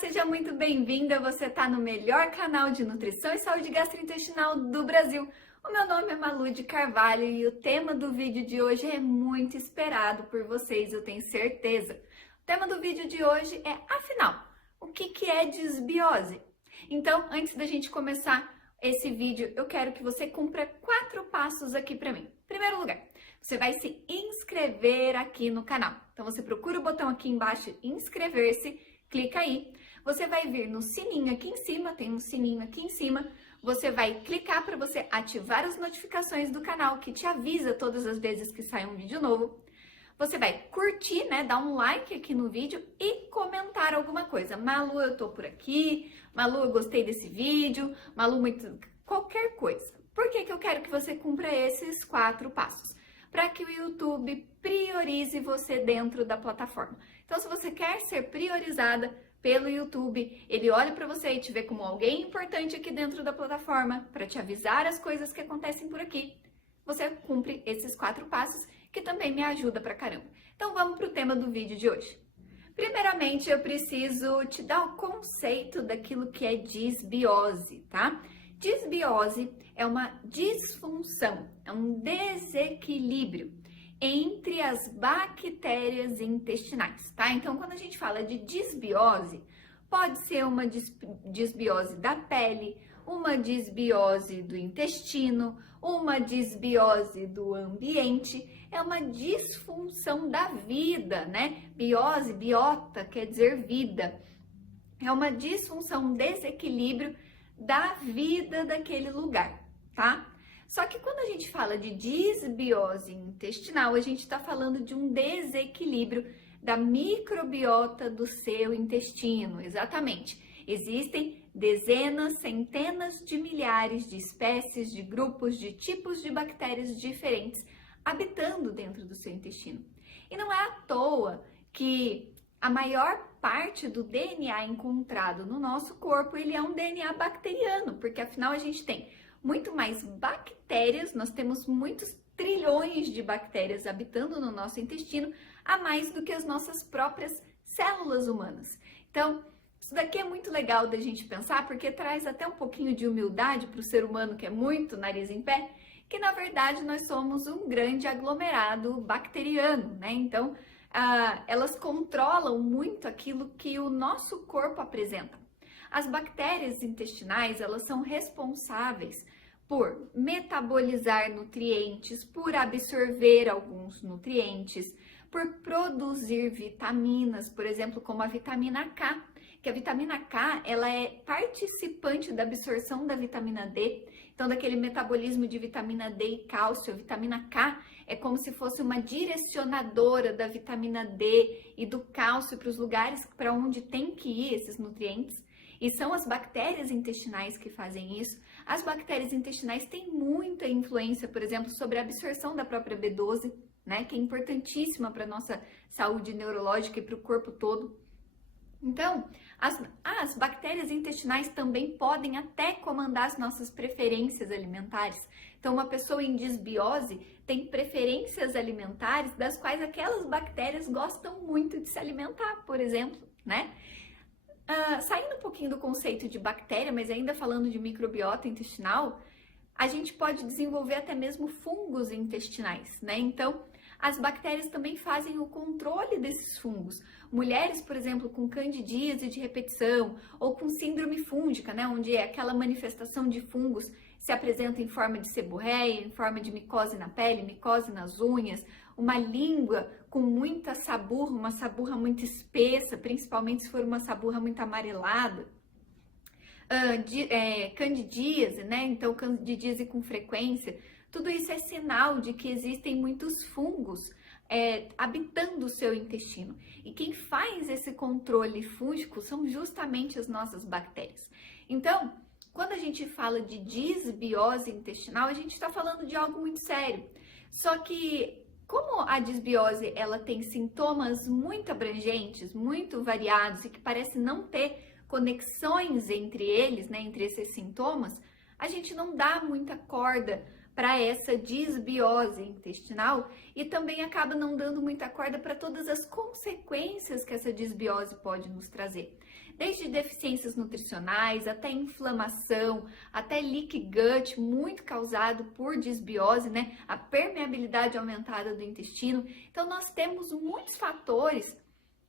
Seja muito bem-vinda. Você está no melhor canal de nutrição e saúde gastrointestinal do Brasil. O meu nome é Malu de Carvalho e o tema do vídeo de hoje é muito esperado por vocês, eu tenho certeza. O tema do vídeo de hoje é, afinal, o que é desbiose? Então, antes da gente começar esse vídeo, eu quero que você cumpra 4 passos aqui para mim. Em primeiro lugar, você vai se inscrever aqui no canal. Então, você procura o botão aqui embaixo, inscrever-se, clica aí. Você vai vir no sininho aqui em cima, tem um sininho aqui em cima. Você vai clicar para você ativar as notificações do canal, que te avisa todas as vezes que sai um vídeo novo. Você vai curtir, né, dar um like aqui no vídeo e comentar alguma coisa. Malu, eu tô por aqui. Malu, eu gostei desse vídeo. Malu, qualquer coisa. Por que eu quero que você cumpra esses 4 passos? Para que o YouTube priorize você dentro da plataforma. Então, se você quer ser priorizada pelo YouTube, ele olha para você e te vê como alguém importante aqui dentro da plataforma, para te avisar as coisas que acontecem por aqui, você cumpre esses 4 passos, que também me ajuda pra caramba. Então, vamos para o tema do vídeo de hoje. Primeiramente, eu preciso te dar o conceito daquilo que é disbiose, tá? Disbiose é uma disfunção, é um desequilíbrio entre as bactérias intestinais, tá? Então, quando a gente fala de disbiose, pode ser uma disbiose da pele, uma disbiose do intestino, uma disbiose do ambiente, é uma disfunção da vida, né? Biose, biota, quer dizer vida. É uma disfunção, um desequilíbrio da vida daquele lugar, tá? Só que quando a gente fala de disbiose intestinal, a gente está falando de um desequilíbrio da microbiota do seu intestino, exatamente. Existem dezenas, centenas de milhares de espécies, de grupos, de tipos de bactérias diferentes habitando dentro do seu intestino. E não é à toa que a maior parte do DNA encontrado no nosso corpo, ele é um DNA bacteriano, porque afinal a gente tem muito mais bactérias, nós temos muitos trilhões de bactérias habitando no nosso intestino, a mais do que as nossas próprias células humanas. Então, isso daqui é muito legal da gente pensar, porque traz até um pouquinho de humildade para o ser humano que é muito nariz em pé, que na verdade nós somos um grande aglomerado bacteriano, né? Então, elas controlam muito aquilo que o nosso corpo apresenta. As bactérias intestinais, elas são responsáveis por metabolizar nutrientes, por absorver alguns nutrientes, por produzir vitaminas, por exemplo, como a vitamina K, que a vitamina K, ela é participante da absorção da vitamina D, então daquele metabolismo de vitamina D e cálcio. A vitamina K é como se fosse uma direcionadora da vitamina D e do cálcio para os lugares para onde tem que ir esses nutrientes. E são as bactérias intestinais que fazem isso. As bactérias intestinais têm muita influência, por exemplo, sobre a absorção da própria B12, né, que é importantíssima para a nossa saúde neurológica e para o corpo todo. Então, as bactérias intestinais também podem até comandar as nossas preferências alimentares. Então, uma pessoa em disbiose tem preferências alimentares das quais aquelas bactérias gostam muito de se alimentar, por exemplo, né? Saindo um pouquinho do conceito de bactéria, mas ainda falando de microbiota intestinal, a gente pode desenvolver até mesmo fungos intestinais, né? Então, as bactérias também fazem o controle desses fungos. Mulheres, por exemplo, com candidíase de repetição ou com síndrome fúngica, né, onde é aquela manifestação de fungos se apresenta em forma de seborreia, em forma de micose na pele, micose nas unhas, uma língua com muita saburra, uma saburra muito espessa, principalmente se for uma saburra muito amarelada. Candidíase, né? Então, candidíase com frequência. Tudo isso é sinal de que existem muitos fungos habitando o seu intestino. E quem faz esse controle fúngico são justamente as nossas bactérias. Então, quando a gente fala de disbiose intestinal, a gente está falando de algo muito sério. Só que, como a disbiose ela tem sintomas muito abrangentes, muito variados e que parece não ter conexões entre eles, né, entre esses sintomas, a gente não dá muita corda para essa disbiose intestinal e também acaba não dando muita corda para todas as consequências que essa disbiose pode nos trazer. Desde deficiências nutricionais, até inflamação, até leaky gut, muito causado por disbiose, né? A permeabilidade aumentada do intestino. Então, nós temos muitos fatores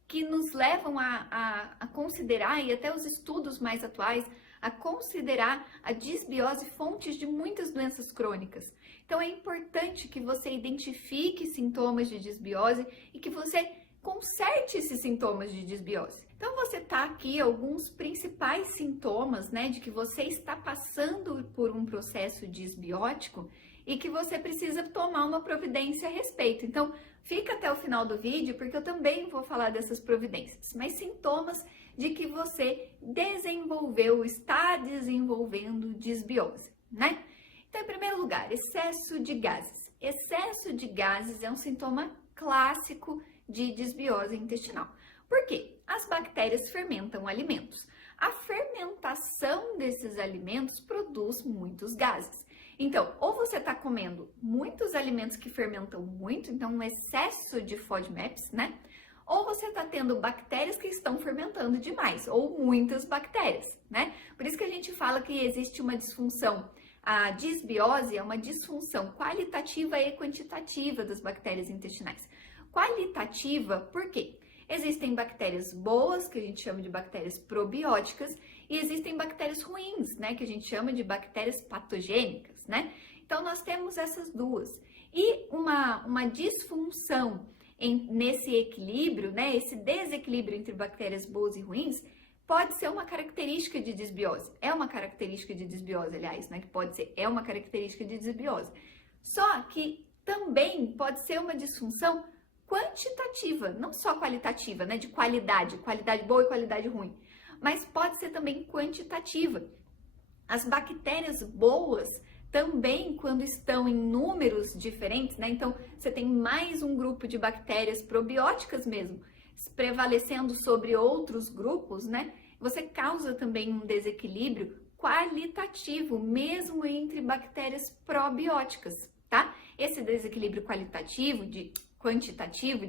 que nos levam a considerar, e até os estudos mais atuais, a considerar a disbiose fontes de muitas doenças crônicas. Então, é importante que você identifique sintomas de disbiose e que você conserte esses sintomas de disbiose. Então, você tá aqui alguns principais sintomas, né, de que você está passando por um processo disbiótico e que você precisa tomar uma providência a respeito. Então, fica até o final do vídeo, porque eu também vou falar dessas providências, mas sintomas de que você desenvolveu, está desenvolvendo disbiose, né? Então, em primeiro lugar, excesso de gases. Excesso de gases é um sintoma clássico de disbiose intestinal. Por quê? As bactérias fermentam alimentos. A fermentação desses alimentos produz muitos gases. Então, ou você está comendo muitos alimentos que fermentam muito, então um excesso de FODMAPs, né? Ou você está tendo bactérias que estão fermentando demais, ou muitas bactérias, né? Por isso que a gente fala que existe uma disfunção. A disbiose é uma disfunção qualitativa e quantitativa das bactérias intestinais. Qualitativa, por quê? Existem bactérias boas, que a gente chama de bactérias probióticas, e existem bactérias ruins, né, que a gente chama de bactérias patogênicas, né? Então, nós temos essas duas. E uma disfunção nesse equilíbrio, né, esse desequilíbrio entre bactérias boas e ruins, pode ser uma característica de disbiose. É uma característica de disbiose, aliás, né, que pode ser, é uma característica de disbiose. Só que também pode ser uma disfunção quantitativa, não só qualitativa, né, de qualidade boa e qualidade ruim, mas pode ser também quantitativa. As bactérias boas também, quando estão em números diferentes, né, então você tem mais um grupo de bactérias probióticas mesmo, prevalecendo sobre outros grupos, né, você causa também um desequilíbrio qualitativo, mesmo entre bactérias probióticas, tá? Esse desequilíbrio quantitativo, de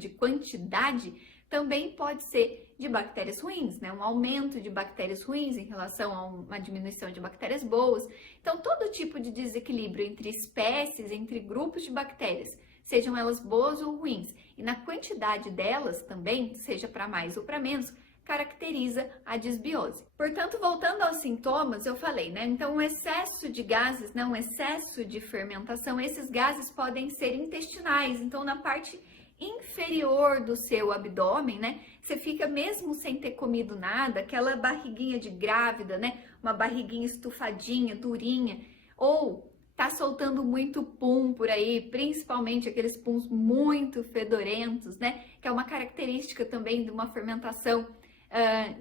quantidade, também pode ser de bactérias ruins, né? Um aumento de bactérias ruins em relação a uma diminuição de bactérias boas. Então, todo tipo de desequilíbrio entre espécies, entre grupos de bactérias, sejam elas boas ou ruins, e na quantidade delas também, seja para mais ou para menos, caracteriza a disbiose. Portanto, voltando aos sintomas, eu falei, né? Então, um excesso de gases, né? Um excesso de fermentação, esses gases podem ser intestinais. Então, na parte inferior do seu abdômen, né? Você fica mesmo sem ter comido nada, aquela barriguinha de grávida, né? Uma barriguinha estufadinha, durinha, ou tá soltando muito pum por aí, principalmente aqueles puns muito fedorentos, né? Que é uma característica também de uma fermentação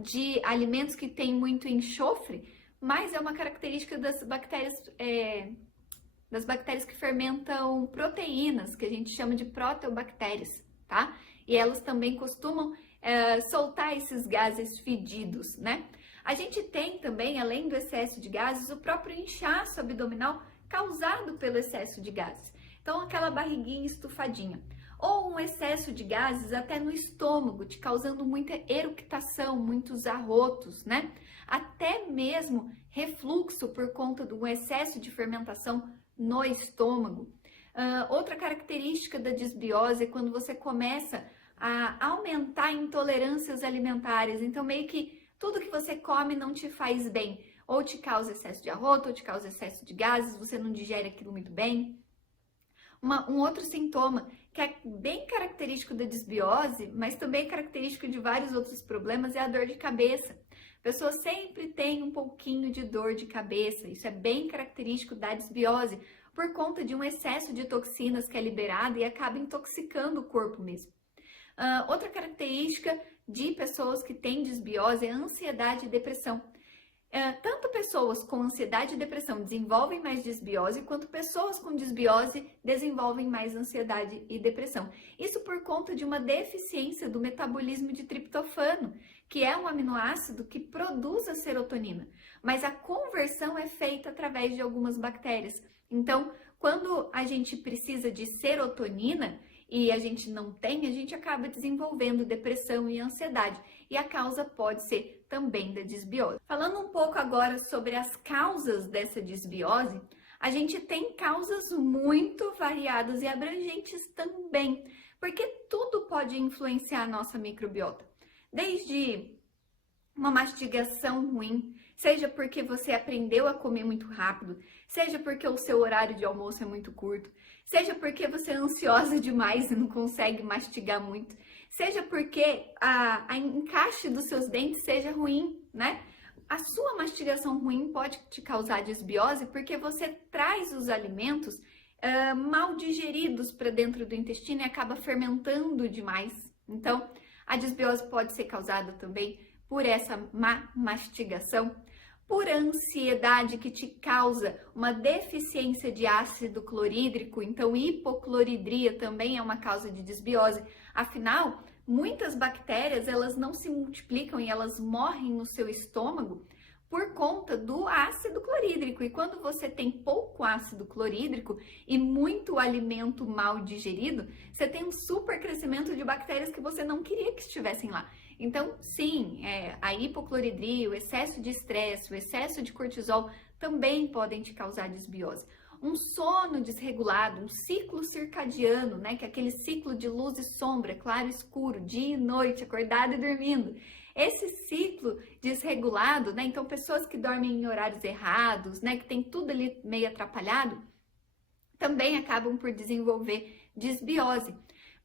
de alimentos que tem muito enxofre, mas é uma característica das bactérias que fermentam proteínas, que a gente chama de proteobactérias, tá? E elas também costumam soltar esses gases fedidos, né? A gente tem também, além do excesso de gases, o próprio inchaço abdominal causado pelo excesso de gases. Então, aquela barriguinha estufadinha. Ou um excesso de gases até no estômago, te causando muita eructação, muitos arrotos, né? Até mesmo refluxo por conta de um excesso de fermentação no estômago. Outra característica da disbiose é quando você começa a aumentar intolerâncias alimentares. Então, meio que tudo que você come não te faz bem. Ou te causa excesso de arroto, ou te causa excesso de gases, você não digere aquilo muito bem. Um outro sintoma que é bem característico da disbiose, mas também característico de vários outros problemas, é a dor de cabeça. A pessoa sempre tem um pouquinho de dor de cabeça, isso é bem característico da disbiose, por conta de um excesso de toxinas que é liberado e acaba intoxicando o corpo mesmo. Outra característica de pessoas que têm disbiose é a ansiedade e depressão. Tanto pessoas com ansiedade e depressão desenvolvem mais disbiose, quanto pessoas com disbiose desenvolvem mais ansiedade e depressão. Isso por conta de uma deficiência do metabolismo de triptofano, que é um aminoácido que produz a serotonina, mas a conversão é feita através de algumas bactérias. Então, Quando a gente precisa de serotonina e a gente não tem, a gente acaba desenvolvendo depressão e ansiedade. E a causa pode ser também da desbiose. Falando um pouco agora sobre as causas dessa desbiose, a gente tem causas muito variadas e abrangentes também, porque tudo pode influenciar a nossa microbiota. Desde uma mastigação ruim, seja porque você aprendeu a comer muito rápido, seja porque o seu horário de almoço é muito curto, seja porque você é ansiosa demais e não consegue mastigar muito, seja porque a encaixe dos seus dentes seja ruim, né? A sua mastigação ruim pode te causar desbiose porque você traz os alimentos mal digeridos para dentro do intestino e acaba fermentando demais. Então, a desbiose pode ser causada também por essa má mastigação, por ansiedade que te causa uma deficiência de ácido clorídrico, então hipocloridria também é uma causa de desbiose. Afinal, muitas bactérias, elas não se multiplicam e elas morrem no seu estômago por conta do ácido clorídrico. E quando você tem pouco ácido clorídrico e muito alimento mal digerido, você tem um super crescimento de bactérias que você não queria que estivessem lá. Então, sim, a hipocloridria, o excesso de estresse, o excesso de cortisol também podem te causar desbiose. Um sono desregulado, um ciclo circadiano, né, que é aquele ciclo de luz e sombra, claro e escuro, dia e noite, acordado e dormindo. Esse ciclo desregulado, né, então pessoas que dormem em horários errados, né, que tem tudo ali meio atrapalhado, também acabam por desenvolver desbiose.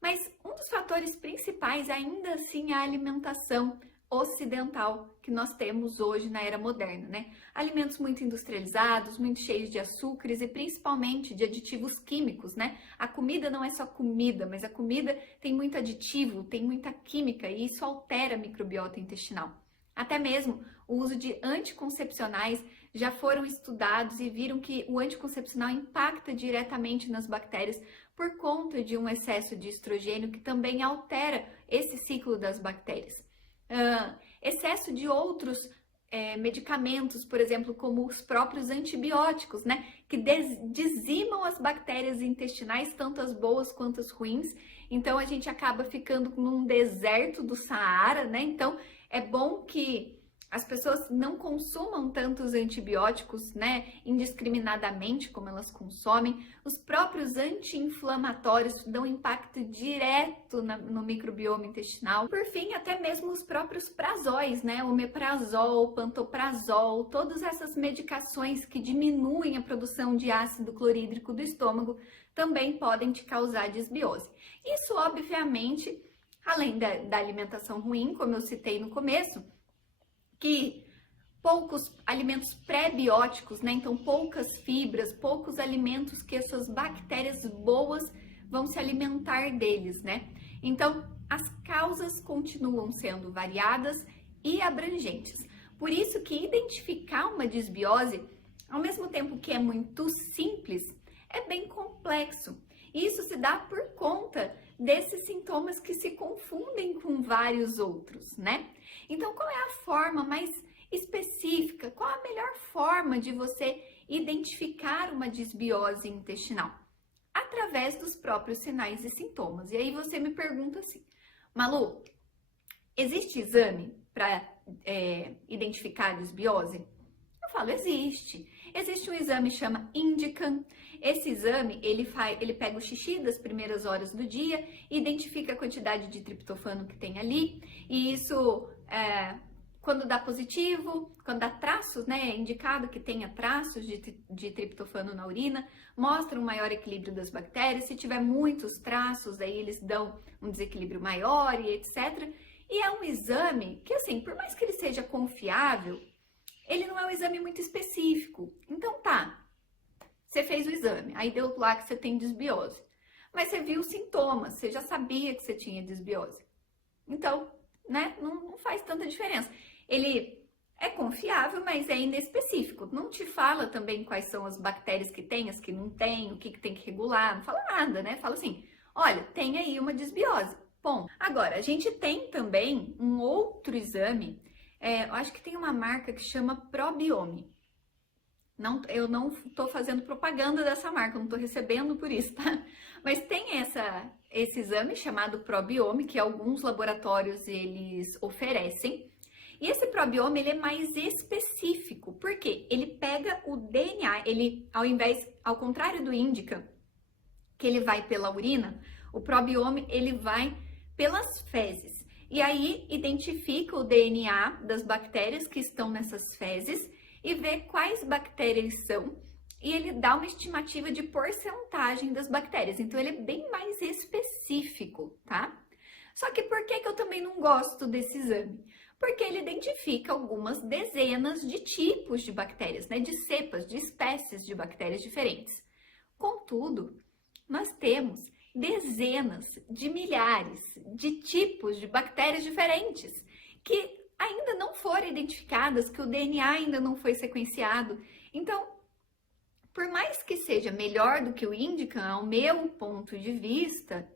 Mas um dos fatores principais ainda assim é a alimentação ocidental que nós temos hoje na era moderna, né? Alimentos muito industrializados, muito cheios de açúcares e principalmente de aditivos químicos, né? A comida não é só comida, mas a comida tem muito aditivo, tem muita química e isso altera a microbiota intestinal. Até mesmo o uso de anticoncepcionais já foram estudados e viram que o anticoncepcional impacta diretamente nas bactérias por conta de um excesso de estrogênio que também altera esse ciclo das bactérias. Excesso de outros medicamentos, por exemplo, como os próprios antibióticos, né, que dizimam as bactérias intestinais, tanto as boas quanto as ruins. Então a gente acaba ficando num deserto do Saara, né? Então é bom que as pessoas não consumam tantos antibióticos, né, indiscriminadamente como elas consomem. Os próprios anti-inflamatórios dão impacto direto no microbioma intestinal. Por fim, até mesmo os próprios prazóis, né, omeprazol, pantoprazol, todas essas medicações que diminuem a produção de ácido clorídrico do estômago também podem te causar desbiose. Isso, obviamente, além da alimentação ruim, como eu citei no começo, que poucos alimentos pré-bióticos, né? Então poucas fibras, poucos alimentos que essas bactérias boas vão se alimentar deles, né? Então as causas continuam sendo variadas e abrangentes. Por isso que identificar uma desbiose, ao mesmo tempo que é muito simples, é bem complexo. Isso se dá por conta desses sintomas que se confundem com vários outros, né? Então, qual é a forma mais específica? Qual a melhor forma de você identificar uma desbiose intestinal? Através dos próprios sinais e sintomas. E aí você me pergunta assim, Malu, existe exame para identificar a desbiose? Eu falo, existe. Existe um exame que chama Indican. Esse exame, ele pega o xixi das primeiras horas do dia, identifica a quantidade de triptofano que tem ali, e isso, quando dá positivo, quando dá traços, né, é indicado que tenha traços de triptofano na urina, mostra um maior equilíbrio das bactérias. Se tiver muitos traços, aí eles dão um desequilíbrio maior e etc. E é um exame que, assim, por mais que ele seja confiável, ele não é um exame muito específico. Então tá, você fez o exame, aí deu lá que você tem desbiose. Mas você viu os sintomas, você já sabia que você tinha desbiose. Então, né, não faz tanta diferença. Ele é confiável, mas é inespecífico. Não te fala também quais são as bactérias que tem, as que não tem, o que tem que regular, não fala nada, né? Fala assim, olha, tem aí uma desbiose. Bom, agora, a gente tem também um outro exame, eu acho que tem uma marca que chama Probiome. Não, eu não tô fazendo propaganda dessa marca, eu não tô recebendo por isso, tá? Mas tem esse exame chamado probiome, que alguns laboratórios eles oferecem. E esse probiome, ele é mais específico, porque ele pega o DNA, ele, ao contrário do Indica, que ele vai pela urina, o probiome, ele vai pelas fezes. E aí, identifica o DNA das bactérias que estão nessas fezes e vê quais bactérias são. E ele dá uma estimativa de porcentagem das bactérias. Então, ele é bem mais específico, tá? Só que por que eu também não gosto desse exame? Porque ele identifica algumas dezenas de tipos de bactérias, né? De cepas, de espécies de bactérias diferentes. Contudo, nós temos dezenas de milhares de tipos de bactérias diferentes que ainda não foram identificadas, que o DNA ainda não foi sequenciado. Então, por mais que seja melhor do que o Indica, ao meu ponto de vista,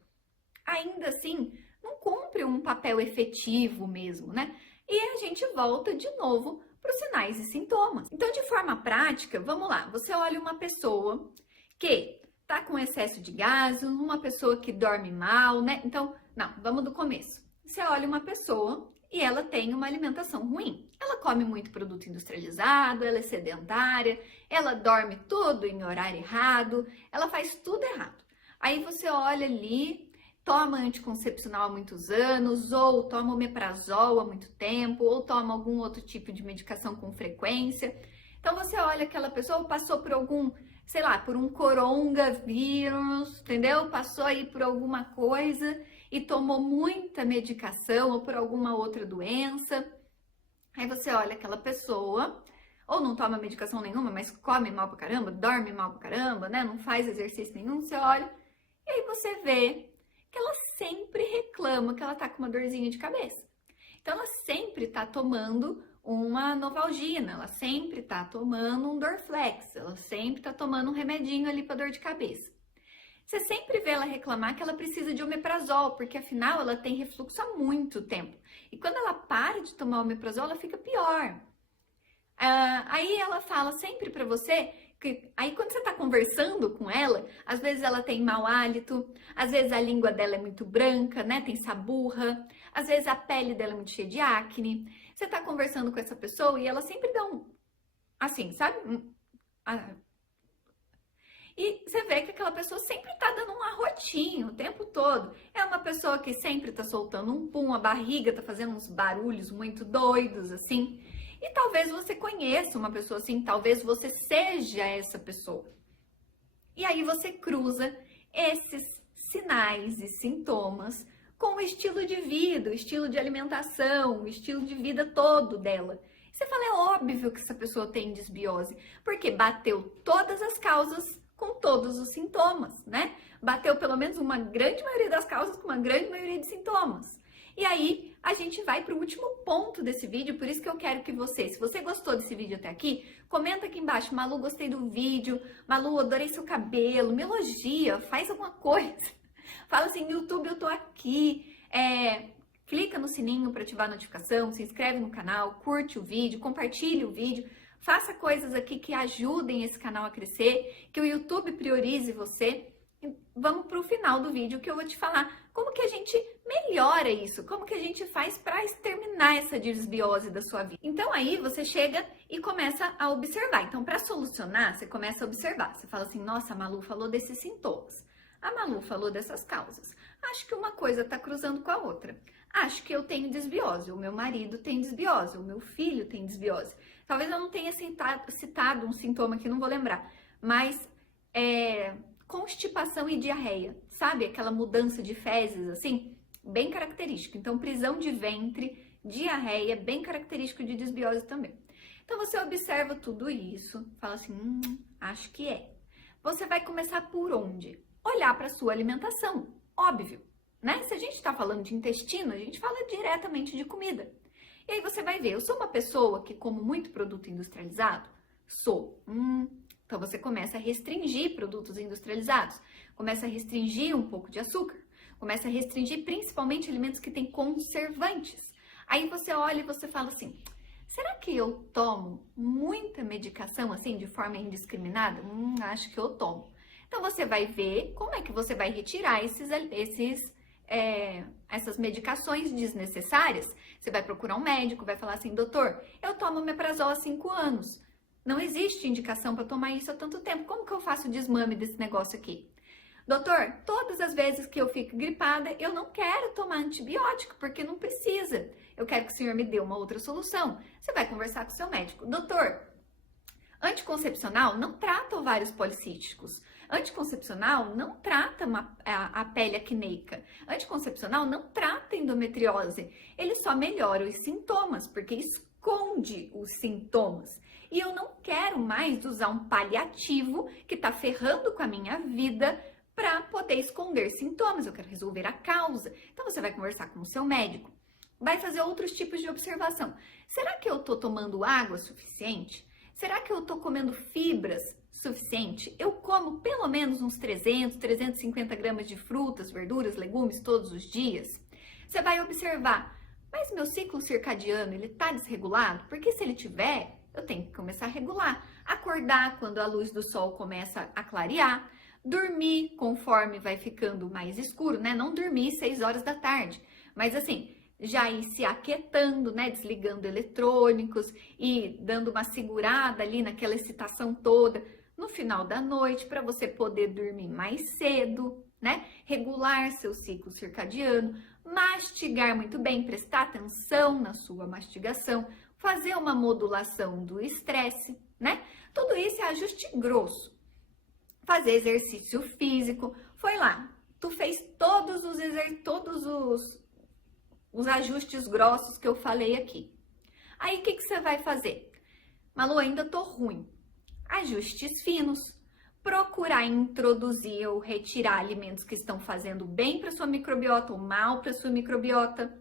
ainda assim não cumpre um papel efetivo mesmo, né? E a gente volta de novo para os sinais e sintomas. Então, de forma prática, vamos lá, você olha uma pessoa que tá com excesso de gases, uma pessoa que dorme mal, né? Então, não, vamos do começo. Você olha uma pessoa e ela tem uma alimentação ruim. Ela come muito produto industrializado, ela é sedentária, ela dorme tudo em horário errado, ela faz tudo errado. Aí você olha ali, toma anticoncepcional há muitos anos, ou toma omeprazol há muito tempo, ou toma algum outro tipo de medicação com frequência. Então você olha aquela pessoa, passou por algum, sei lá, por um coronavírus, entendeu? Passou aí por alguma coisa e tomou muita medicação ou por alguma outra doença. Aí você olha aquela pessoa, ou não toma medicação nenhuma, mas come mal pra caramba, dorme mal pra caramba, né? Não faz exercício nenhum, você olha, e aí você vê que ela sempre reclama que ela tá com uma dorzinha de cabeça. Então ela sempre tá tomando uma Novalgina, ela sempre tá tomando um Dorflex, ela sempre tá tomando um remedinho ali para dor de cabeça. Você sempre vê ela reclamar que ela precisa de omeprazol, porque afinal ela tem refluxo há muito tempo. E quando ela para de tomar omeprazol, ela fica pior. Aí ela fala sempre para você que aí quando você tá conversando com ela, às vezes ela tem mau hálito, às vezes a língua dela é muito branca, né? Tem saburra, às vezes a pele dela é muito cheia de acne. Você tá conversando com essa pessoa e ela sempre dá assim, sabe? E você vê que aquela pessoa sempre tá dando um arrotinho o tempo todo. É uma pessoa que sempre tá soltando um pum, a barriga tá fazendo uns barulhos muito doidos, assim. E talvez você conheça uma pessoa assim, talvez você seja essa pessoa. E aí você cruza esses sinais e sintomas com o estilo de vida, o estilo de alimentação, o estilo de vida todo dela. Você fala, é óbvio que essa pessoa tem desbiose, porque bateu todas as causas com todos os sintomas, né? Bateu pelo menos uma grande maioria das causas com uma grande maioria de sintomas. E aí, a gente vai para o último ponto desse vídeo, por isso que eu quero que você, se você gostou desse vídeo até aqui, comenta aqui embaixo, Malu, gostei do vídeo, Malu, adorei seu cabelo, me elogia, faz alguma coisa. Fala assim, YouTube, eu tô aqui, clica no sininho para ativar a notificação, se inscreve no canal, curte o vídeo, compartilhe o vídeo, faça coisas aqui que ajudem esse canal a crescer, que o YouTube priorize você. Vamos para o final do vídeo que eu vou te falar como que a gente melhora isso, como que a gente faz para exterminar essa desbiose da sua vida. Então aí você chega e começa a observar. Então para solucionar, você começa a observar. Você fala assim, nossa, a Malu falou desses sintomas. A Malu falou dessas causas. Acho que uma coisa está cruzando com a outra. Acho que eu tenho desbiose, o meu marido tem desbiose, o meu filho tem desbiose. Talvez eu não tenha citado um sintoma que não vou lembrar, mas constipação e diarreia, sabe? Aquela mudança de fezes, assim, bem característico. Então, prisão de ventre, diarreia, bem característico de desbiose também. Então, você observa tudo isso, fala assim, acho que é. Você vai começar por onde? Olhar para a sua alimentação, óbvio, né? Se a gente está falando de intestino, a gente fala diretamente de comida. E aí você vai ver, eu sou uma pessoa que como muito produto industrializado? Sou. Então você começa a restringir produtos industrializados, começa a restringir um pouco de açúcar, começa a restringir principalmente alimentos que têm conservantes. Aí você olha e você fala assim, será que eu tomo muita medicação assim de forma indiscriminada? Acho que eu tomo. Então você vai ver como é que você vai retirar essas medicações desnecessárias. Você vai procurar um médico, vai falar assim: doutor, eu tomo omeprazol há 5 anos. Não existe indicação para tomar isso há tanto tempo. Como que eu faço o desmame desse negócio aqui? Doutor, todas as vezes que eu fico gripada, eu não quero tomar antibiótico, porque não precisa. Eu quero que o senhor me dê uma outra solução. Você vai conversar com o seu médico. Doutor, anticoncepcional não trata ovários policísticos. Anticoncepcional não trata a pele acneica. Anticoncepcional não trata endometriose. Ele só melhora os sintomas, porque esconde os sintomas. E eu não quero mais usar um paliativo que está ferrando com a minha vida para poder esconder sintomas. Eu quero resolver a causa. Então você vai conversar com o seu médico. Vai fazer outros tipos de observação. Será que eu estou tomando água suficiente? Será que eu estou comendo fibras suficiente? Eu como pelo menos uns 300, 350 gramas de frutas, verduras, legumes todos os dias? Você vai observar, mas meu ciclo circadiano, ele está desregulado? Porque se ele tiver, eu tenho que começar a regular. Acordar quando a luz do sol começa a clarear. Dormir conforme vai ficando mais escuro, né? Não dormir 6 horas da tarde, mas assim, já ir se aquietando, né? Desligando eletrônicos e dando uma segurada ali naquela excitação toda no final da noite para você poder dormir mais cedo, né? Regular seu ciclo circadiano, mastigar muito bem, prestar atenção na sua mastigação, fazer uma modulação do estresse, né? Tudo isso é ajuste grosso. Fazer exercício físico, foi lá, tu fez todos os ajustes grossos que eu falei aqui. Aí, o que você vai fazer? Malu, ainda tô ruim. Ajustes finos. Procurar introduzir ou retirar alimentos que estão fazendo bem para sua microbiota ou mal para sua microbiota.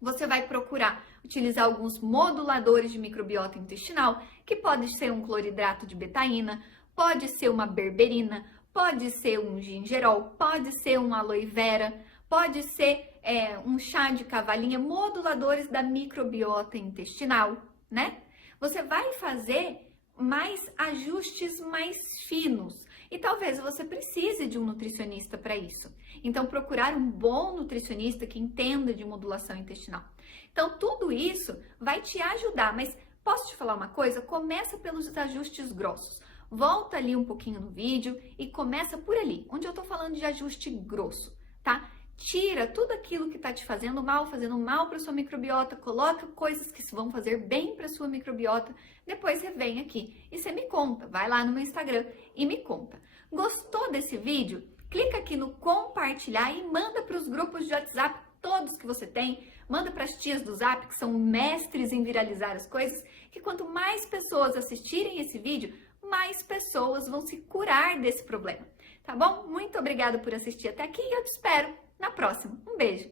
Você vai procurar utilizar alguns moduladores de microbiota intestinal, que pode ser um cloridrato de betaína, pode ser uma berberina, pode ser um gingerol, pode ser um aloe vera, pode ser um chá de cavalinha, moduladores da microbiota intestinal, né? Você vai fazer mais ajustes mais finos e talvez você precise de um nutricionista para isso. Então, procurar um bom nutricionista que entenda de modulação intestinal. Então, tudo isso vai te ajudar, mas posso te falar uma coisa? Começa pelos ajustes grossos. Volta ali um pouquinho no vídeo e começa por ali, onde eu tô falando de ajuste grosso, tá? Tira tudo aquilo que tá te fazendo mal para sua microbiota, coloca coisas que vão fazer bem para sua microbiota, depois você vem aqui e você me conta, vai lá no meu Instagram e me conta. Gostou desse vídeo? Clica aqui no compartilhar e manda para os grupos de WhatsApp, todos que você tem, manda para as tias do Zap, que são mestres em viralizar as coisas, que quanto mais pessoas assistirem esse vídeo, mais pessoas vão se curar desse problema, tá bom? Muito obrigada por assistir até aqui e eu te espero na próxima. Um beijo!